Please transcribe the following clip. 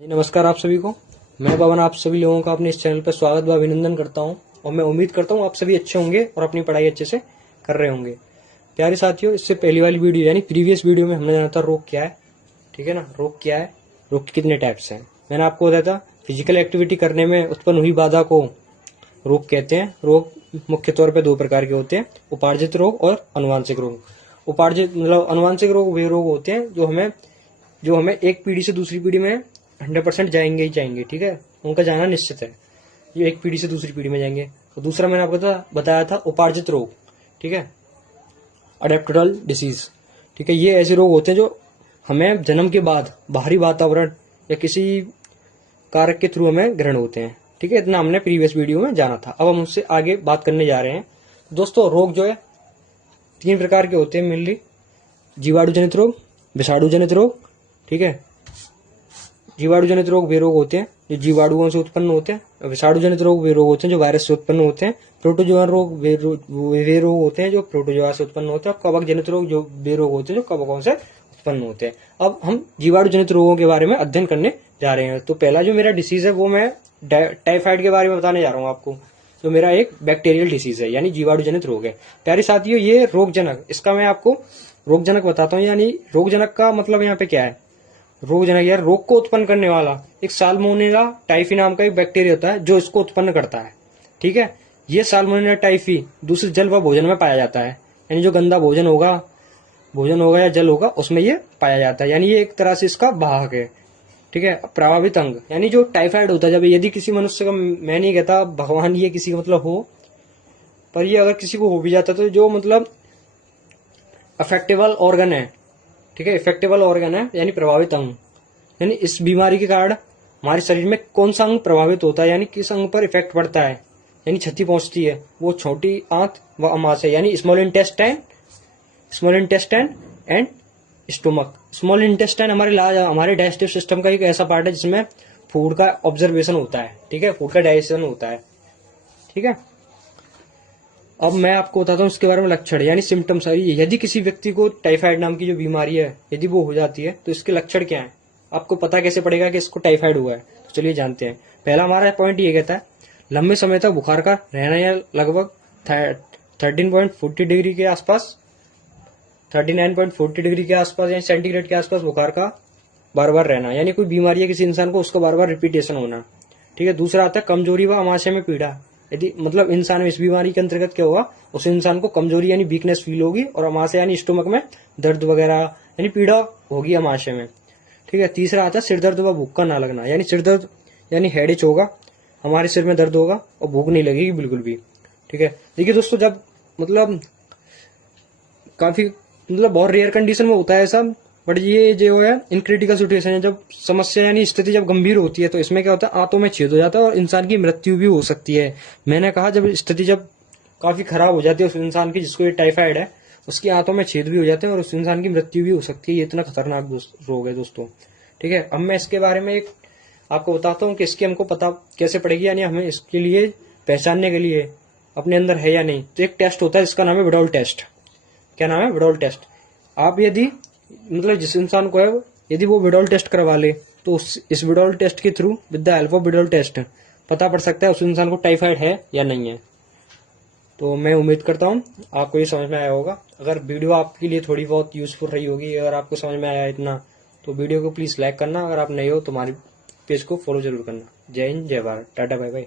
जी नमस्कार आप सभी को। मैं पवन आप सभी लोगों का अपने इस चैनल पर स्वागत व अभिनंदन करता हूं और मैं उम्मीद करता हूं आप सभी अच्छे होंगे और अपनी पढ़ाई अच्छे से कर रहे होंगे। प्यारे साथियों, इससे पहली वाली वीडियो यानी प्रीवियस वीडियो में हमने जाना था रोग क्या है। ठीक है ना, रोग क्या है, रोग के कितने टाइप्स हैं। मैंने आपको बताया था फिजिकल एक्टिविटी करने में उत्पन्न हुई बाधा को रोग कहते हैं। रोग मुख्य तौर पर दो प्रकार के होते हैं, उपार्जित रोग और अनुवांशिक रोग। उपार्जित मतलब अनुवांशिक रोग वे रोग होते हैं जो हमें एक पीढ़ी से दूसरी पीढ़ी में 100% जाएंगे ही जाएंगे। ठीक है, उनका जाना निश्चित है, ये एक पीढ़ी से दूसरी पीढ़ी में जाएंगे। और दूसरा मैंने आपको बताया था उपार्जित रोग। ठीक है, अडेप्टल डिसीज। ठीक है, ये ऐसे रोग होते हैं जो हमें जन्म के बाद बाहरी वातावरण या किसी कारक के थ्रू हमें ग्रहण होते हैं। ठीक है, इतना हमने प्रीवियस वीडियो में जाना था। अब हम उससे आगे बात करने जा रहे हैं। दोस्तों, रोग जो है 3 प्रकार के होते हैं मेनली। जीवाणु जनित रोग, विषाणु जनित रोग। ठीक है, जीवाणु जनित रोग वे रोग होते हैं जो जीवाणुओं से उत्पन्न होते हैं। विषाणु जनित रोग वे रोग होते हैं जो वायरस से उत्पन्न होते हैं। प्रोटोजोआ रोग वे रोग होते हैं जो प्रोटोजोआ से उत्पन्न होते हैं। और कवक जनित रोग जो वे रोग होते हैं जो कवकों से उत्पन्न होते हैं। अब हम जीवाणु जनित रोगों के बारे में अध्ययन करने जा रहे हैं। तो पहला जो मेरा डिसीज है वो मैं टाइफाइड के बारे में बताने जा रहा हूँ आपको, जो मेरा एक बैक्टीरियल डिसीज है यानी जीवाणु जनित रोग है। प्यारे साथियों, ये रोगजनक, इसका मैं आपको रोगजनक बताता हूँ। यानी रोगजनक का मतलब यहाँ पे क्या है। रोगजनक यार रोग को उत्पन्न करने वाला एक साल्मोनेला टाइफी नाम का एक बैक्टीरिया होता है जो इसको उत्पन्न करता है। ठीक है, ये साल्मोनेला टाइफी दूषित जल व भोजन में पाया जाता है। यानी जो गंदा भोजन होगा या जल होगा उसमें ये पाया जाता है। यानी ये एक तरह से इसका वाहक है। ठीक है, प्रभावित अंग यानी जो टाइफाइड होता है, जब यदि किसी मनुष्य का, मैं नहीं कहता भगवान ये किसी का मतलब हो, पर ये अगर किसी को हो भी जाता तो जो मतलब अफेक्टेबल ऑर्गन है। ठीक है, इफेक्टेबल ऑर्गन है यानी प्रभावित अंग। यानी इस बीमारी के कारण हमारे शरीर में कौन सा अंग प्रभावित होता है, यानी किस अंग पर इफेक्ट पड़ता है, यानी क्षति पहुंचती है, वो छोटी आंत व अमाशय यानी small intestine and stomach. Small intestine हमारे डाइजेस्टिव सिस्टम का एक ऐसा पार्ट है जिसमें फूड का ऑब्जर्वेशन होता है। ठीक है, फूड का डाइजेशन होता है। ठीक है, अब मैं आपको बताता हूँ इसके बारे में लक्षण यानी सिम्टम्स। यदि किसी व्यक्ति को टाइफाइड नाम की जो बीमारी है यदि वो हो जाती है तो इसके लक्षण क्या है, आपको पता कैसे पड़ेगा कि इसको टाइफाइड हुआ है। तो चलिए जानते हैं। पहला हमारा पॉइंट ये कहता है लंबे समय तक बुखार का रहना या लगभग 13.40 डिग्री के आसपास, 39.40 डिग्री के आसपास या सेंटीग्रेड के आसपास बुखार का बार बार रहना, यानी कोई बीमारी है किसी इंसान को उसका बार बार रिपीटेशन होना। ठीक है, दूसरा आता है कमजोरी व अमाशय में पीड़ा। यदि मतलब इंसान में इस बीमारी के अंतर्गत क्या होगा, उस इंसान को कमजोरी यानी वीकनेस फील होगी और अमाशय यानी स्टोमक में दर्द वगैरह यानी पीड़ा होगी अमाशय में। ठीक है, तीसरा आता है सिर दर्द व भूख का ना लगना, यानी सिर दर्द यानी हेडेच होगा, हमारे सिर में दर्द होगा और भूख नहीं लगेगी बिल्कुल भी। ठीक है, देखिए दोस्तों, जब मतलब काफी मतलब बहुत रेयर कंडीशन में होता है ऐसा, बट ये जो है इन क्रिटिकल सिचुएशन है, जब समस्या यानी स्थिति जब गंभीर होती है तो इसमें क्या होता है आंतों में छेद हो जाता है और इंसान की मृत्यु भी हो सकती है। मैंने कहा जब स्थिति जब काफी खराब हो जाती है उस इंसान की जिसको ये टाइफाइड है, उसकी आंतों में छेद भी हो जाते हैं और उस इंसान की मृत्यु भी हो सकती है। ये इतना खतरनाक रोग है दोस्तों। ठीक है, अब मैं इसके बारे में एक आपको बताता हूँ कि इसकी हमको पता कैसे पड़ेगी, यानी हमें इसके लिए पहचानने के लिए अपने अंदर है या नहीं। तो एक टेस्ट होता है जिसका नाम है विडॉल टेस्ट। क्या नाम है? विडॉल टेस्ट। आप यदि मतलब जिस इंसान को है यदि वो विडॉल टेस्ट करवा ले तो इस विडॉल टेस्ट के through with the help of Widal test पता पड़ सकता है उस इंसान को टाइफाइड है या नहीं है। तो मैं उम्मीद करता हूँ आपको ये समझ में आया होगा। अगर वीडियो आपके लिए थोड़ी बहुत यूजफुल रही होगी, अगर आपको समझ में आया इतना, तो वीडियो को प्लीज लाइक करना। अगर आप नए हो तो हमारे पेज को फॉलो जरूर करना। जय हिंद, जय भारत, टाटा, बाय बाय।